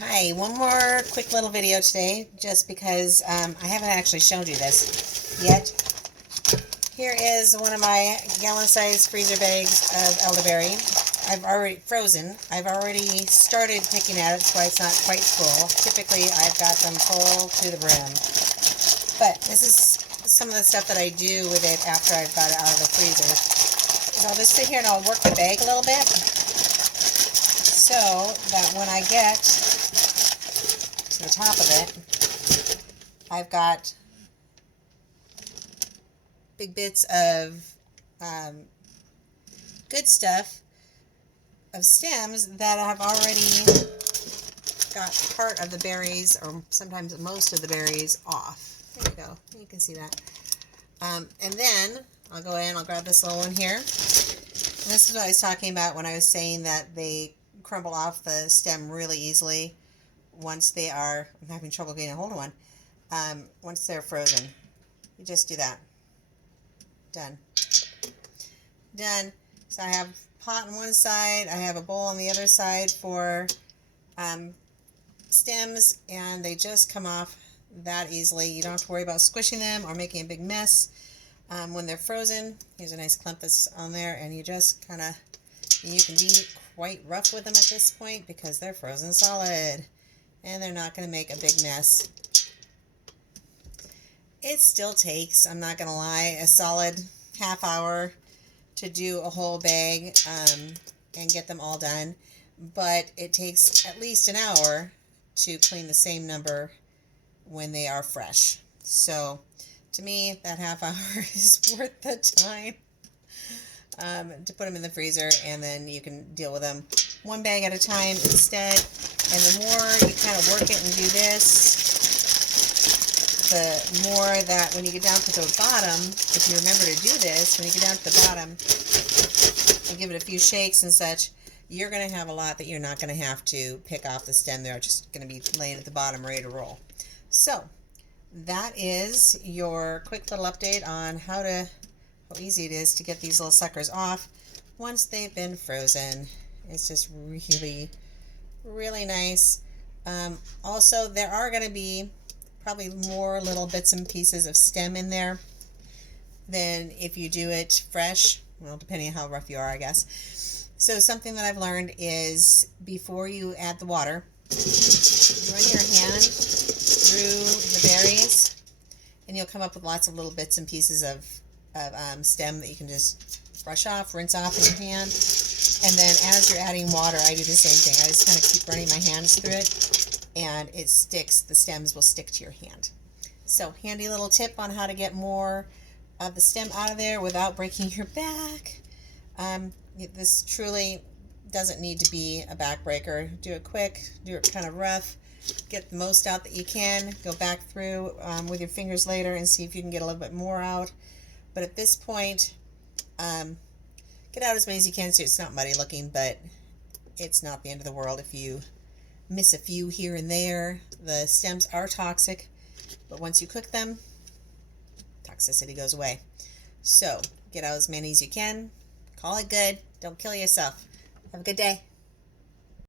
Hi, one more quick little video today, just because I haven't actually showed you this yet. Here is one of my gallon-sized freezer bags of elderberry. I've already frozen. I've already started picking at it, so it's not quite full. Typically, I've got them full to the brim. But this is some of the stuff that I do with it after I've got it out of the freezer. So I'll just sit here and I'll work the bag a little bit, so that when I get to the top of it, I've got big bits of good stuff of stems that have already got part of the berries, or sometimes most of the berries, off. There you go. You can see that. And then I'll go in, I'll grab this little one here. And this is what I was talking about when I was saying that they crumble off the stem really easily once they are, I'm having trouble getting a hold of one, once they're frozen. You just do that. Done. Done. So I have a pot on one side, I have a bowl on the other side for stems, and they just come off that easily. You don't have to worry about squishing them or making a big mess when they're frozen. Here's a nice clump that's on there, and you just kind of, you can be quite rough with them at this point because they're frozen solid and they're not going to make a big mess. It still takes, I'm not going to lie, a solid half hour to do a whole bag and get them all done, but it takes at least an hour to clean the same number when they are fresh. So to me, that half hour is worth the time to put them in the freezer, and then you can deal with them one bag at a time instead. And the more you kind of work it and do this, the more that when you get down to the bottom, if you remember to do this, when you get down to the bottom and give it a few shakes and such, you're going to have a lot that you're not going to have to pick off the stem. They're just going to be laying at the bottom ready to roll. So that is your quick little update on how easy it is to get these little suckers off once they've been frozen. It's just really, really nice. Also, there are going to be probably more little bits and pieces of stem in there than if you do it fresh. Well, depending on how rough you are, I guess. So something that I've learned is before you add the water, run your hand through the berries, and you'll come up with lots of little bits and pieces of stem that you can just brush off, rinse off in your hand. And then as you're adding water, I do the same thing. I just kind of keep running my hands through it, and it sticks. The stems will stick to your hand. So handy little tip on how to get more of the stem out of there without breaking your back. This truly doesn't need to be a backbreaker. Do it quick, do it kind of rough, get the most out that you can, go back through with your fingers later and see if you can get a little bit more out. But at this point, get out as many as you can so it's not muddy looking, but it's not the end of the world if you miss a few here and there. The stems are toxic, but once you cook them, toxicity goes away. So get out as many as you can. Call it good. Don't kill yourself. Have a good day.